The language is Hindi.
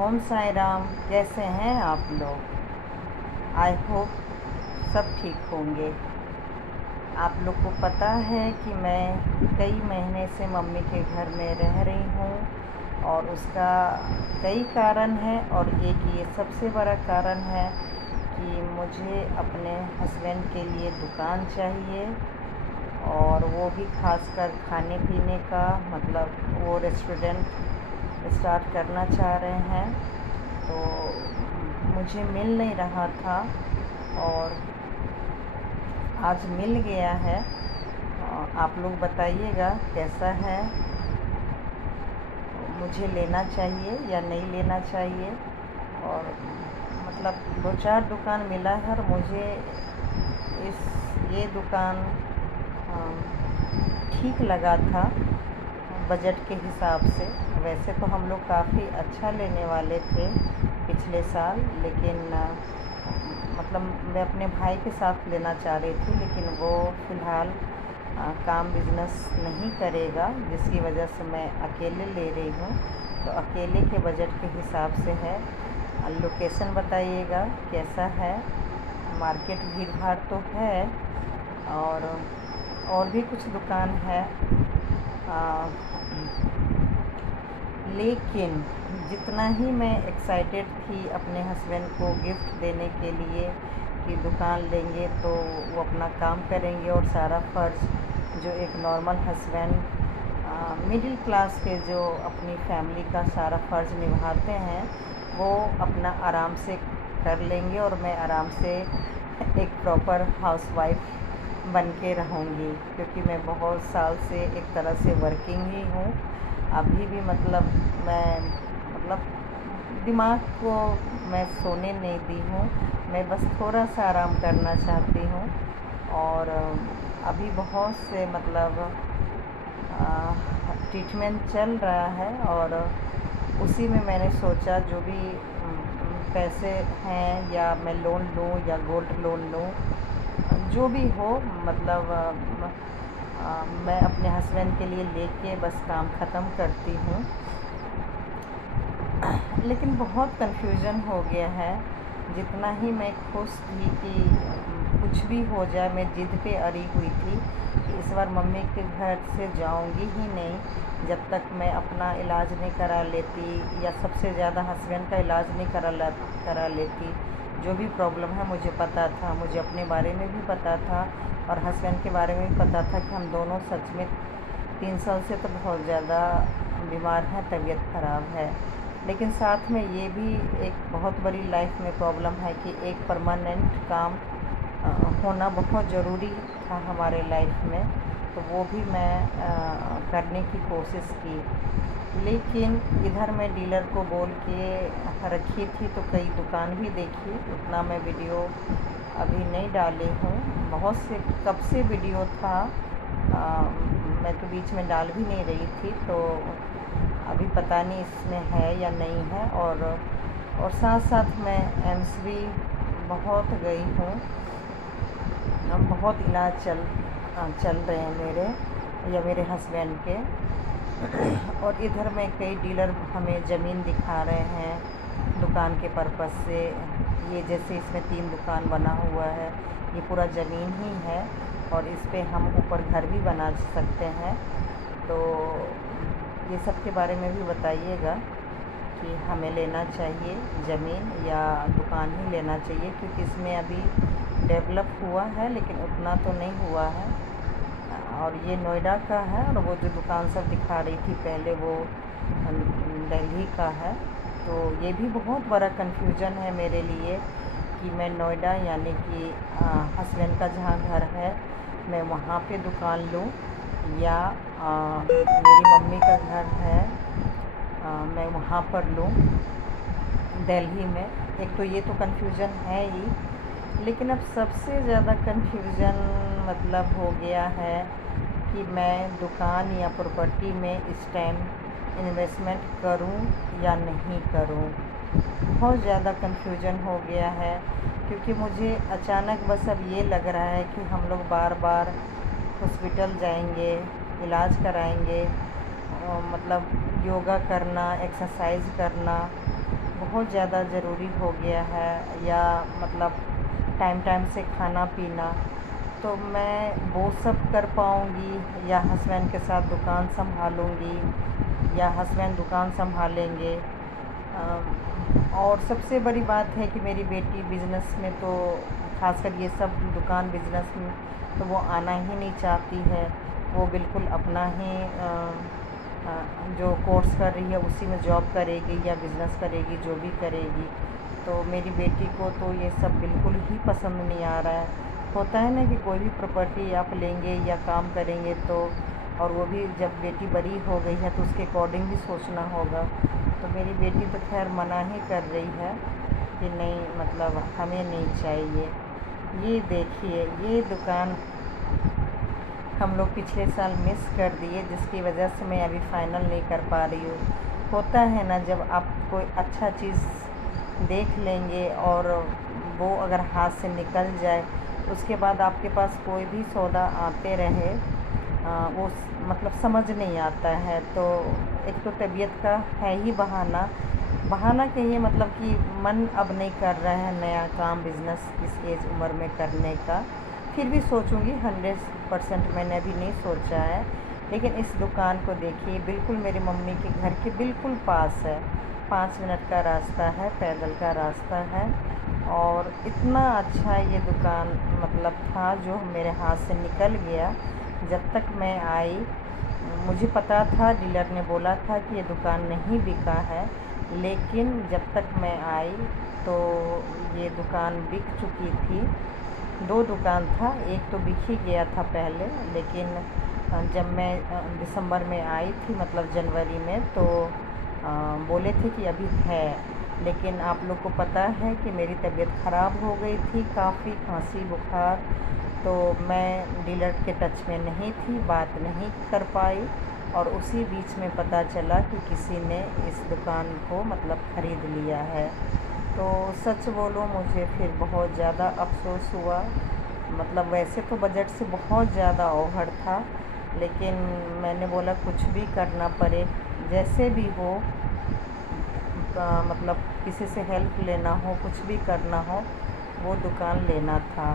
ओम साई राम। कैसे हैं आप लोग? आई होप सब ठीक होंगे। आप लोग को पता है कि मैं कई महीने से मम्मी के घर में रह रही हूँ और उसका कई कारण हैं, और एक ये सबसे बड़ा कारण है कि मुझे अपने हस्बैंड के लिए दुकान चाहिए, और वो भी खासकर खाने पीने का, मतलब वो रेस्टोरेंट स्टार्ट करना चाह रहे हैं। तो मुझे मिल नहीं रहा था और आज मिल गया है। आप लोग बताइएगा कैसा है, मुझे लेना चाहिए या नहीं लेना चाहिए। और मतलब 2-4 दुकान मिला है और मुझे ये दुकान ठीक लगा था बजट के हिसाब से। वैसे तो हम लोग काफ़ी अच्छा लेने वाले थे पिछले साल, लेकिन मतलब मैं अपने भाई के साथ लेना चाह रही थी, लेकिन वो फ़िलहाल काम बिजनेस नहीं करेगा, जिसकी वजह से मैं अकेले ले रही हूँ। तो अकेले के बजट के हिसाब से है। लोकेशन बताइएगा कैसा है। मार्केट भीड़ भाड़ तो है, और भी कुछ दुकान है, लेकिन जितना ही मैं एक्साइटेड थी अपने हस्बैंड को गिफ्ट देने के लिए कि दुकान लेंगे तो वो अपना काम करेंगे, और सारा फ़र्ज़ जो एक नॉर्मल हस्बैंड मिडिल क्लास के जो अपनी फैमिली का सारा फ़र्ज़ निभाते हैं, वो अपना आराम से कर लेंगे, और मैं आराम से एक प्रॉपर हाउसवाइफ बन के रहूँगी। क्योंकि मैं बहुत साल से एक तरह से वर्किंग ही हूँ। अभी भी मतलब दिमाग को मैं सोने नहीं दी हूँ। मैं बस थोड़ा सा आराम करना चाहती हूँ, और अभी बहुत से ट्रीटमेंट चल रहा है, और उसी में मैंने सोचा जो भी पैसे हैं, या मैं लोन लूँ या गोल्ड लोन लूँ, जो भी हो, मतलब मैं अपने हस्बैंड के लिए लेके बस काम ख़त्म करती हूँ। लेकिन बहुत कन्फ्यूज़न हो गया है। जितना ही मैं खुश थी कि कुछ भी हो जाए, मैं ज़िद पे अड़ी हुई थी कि इस बार मम्मी के घर से जाऊंगी ही नहीं जब तक मैं अपना इलाज नहीं करा लेती, या सबसे ज़्यादा हस्बैंड का इलाज नहीं करा लेती। जो भी प्रॉब्लम है मुझे पता था, मुझे अपने बारे में भी पता था और हस्बैंड के बारे में भी पता था कि हम दोनों सच में 3 साल से तो बहुत ज़्यादा बीमार हैं, तबीयत ख़राब है। लेकिन साथ में ये भी एक बहुत बड़ी लाइफ में प्रॉब्लम है कि एक परमानेंट काम होना बहुत ज़रूरी था हमारे लाइफ में। तो वो भी मैं करने की कोशिश की, लेकिन इधर मैं डीलर को बोल के रखी थी, तो कई दुकान भी देखी। उतना मैं वीडियो अभी नहीं डाली हूँ। बहुत से कब से वीडियो था, मैं तो बीच में डाल भी नहीं रही थी, तो अभी पता नहीं इसमें है या नहीं है। और साथ साथ मैं एम्स भी बहुत गई हूँ। बहुत इलाज चल रहे हैं मेरे या मेरे हस्बैंड के। और इधर में कई डीलर हमें ज़मीन दिखा रहे हैं दुकान के पर्पस से। ये जैसे इसमें 3 दुकान बना हुआ है, ये पूरा ज़मीन ही है, और इस पे हम ऊपर घर भी बना सकते हैं। तो ये सब के बारे में भी बताइएगा कि हमें लेना चाहिए ज़मीन या दुकान ही लेना चाहिए, क्योंकि इसमें अभी डेवलप हुआ है लेकिन उतना तो नहीं हुआ है। और ये नोएडा का है, और वो जो दुकान सब दिखा रही थी पहले, वो दिल्ली का है। तो ये भी बहुत बड़ा कन्फ्यूजन है मेरे लिए कि मैं नोएडा, यानी कि हस्बैंड का जहाँ घर है, मैं वहाँ पे दुकान लूँ, या मेरी मम्मी का घर है, मैं वहाँ पर लूँ दिल्ली में। एक तो ये तो कन्फ्यूजन है ही, लेकिन अब सबसे ज़्यादा कन्फ्यूजन मतलब हो गया है कि मैं दुकान या प्रॉपर्टी में इस टाइम इन्वेस्टमेंट करूं या नहीं करूं। बहुत ज़्यादा कन्फ्यूजन हो गया है, क्योंकि मुझे अचानक बस अब ये लग रहा है कि हम लोग बार बार हॉस्पिटल जाएंगे, इलाज कराएंगे, मतलब योगा करना, एक्सरसाइज करना, बहुत ज़्यादा ज़रूरी हो गया है, या मतलब टाइम टाइम से खाना पीना, तो मैं वो सब कर पाऊँगी या हस्बैंड के साथ दुकान संभालूँगी या हस्बैंड दुकान संभालेंगे। और सबसे बड़ी बात है कि मेरी बेटी बिज़नेस में, तो खासकर ये सब दुकान बिज़नेस में तो वो आना ही नहीं चाहती है। वो बिल्कुल अपना ही जो कोर्स कर रही है उसी में जॉब करेगी या बिज़नेस करेगी, जो भी करेगी। तो मेरी बेटी को तो ये सब बिल्कुल ही पसंद नहीं आ रहा है। होता है ना कि कोई भी प्रॉपर्टी आप लेंगे या काम करेंगे तो, और वो भी जब बेटी बड़ी हो गई है तो उसके अकॉर्डिंग भी सोचना होगा। तो मेरी बेटी तो खैर मना ही कर रही है कि नहीं, मतलब हमें नहीं चाहिए। ये देखिए, ये दुकान हम लोग पिछले साल मिस कर दिए, जिसकी वजह से मैं अभी फ़ाइनल नहीं कर पा रही हूँ। होता है ना, जब आप कोई अच्छा चीज़ देख लेंगे और वो अगर हाथ से निकल जाए, उसके बाद आपके पास कोई भी सौदा आते रहे वो मतलब समझ नहीं आता है। तो एक तो तबीयत का है ही बहाना, बहाना कहिए, मतलब कि मन अब नहीं कर रहा है नया काम बिज़नेस इस एज उम्र में करने का। फिर भी सोचूंगी, 100% मैंने अभी नहीं सोचा है। लेकिन इस दुकान को देखिए, बिल्कुल मेरी मम्मी के घर के बिल्कुल पास है, 5 मिनट का रास्ता है, पैदल का रास्ता है। और इतना अच्छा ये दुकान मतलब था जो मेरे हाथ से निकल गया। जब तक मैं आई, मुझे पता था, डीलर ने बोला था कि ये दुकान नहीं बिका है, लेकिन जब तक मैं आई तो ये दुकान बिक चुकी थी। 2 दुकान था, एक तो बिक ही गया था पहले, लेकिन जब मैं दिसंबर में आई थी, मतलब जनवरी में, तो बोले थे कि अभी है। लेकिन आप लोग को पता है कि मेरी तबीयत ख़राब हो गई थी, काफ़ी खांसी बुखार, तो मैं डीलर के टच में नहीं थी, बात नहीं कर पाई। और उसी बीच में पता चला कि किसी ने इस दुकान को मतलब ख़रीद लिया है। तो सच बोलो, मुझे फिर बहुत ज़्यादा अफ़सोस हुआ। मतलब वैसे तो बजट से बहुत ज़्यादा ओवर था, लेकिन मैंने बोला कुछ भी करना पड़े, जैसे भी हो, मतलब किसी से हेल्प लेना हो, कुछ भी करना हो, वो दुकान लेना था।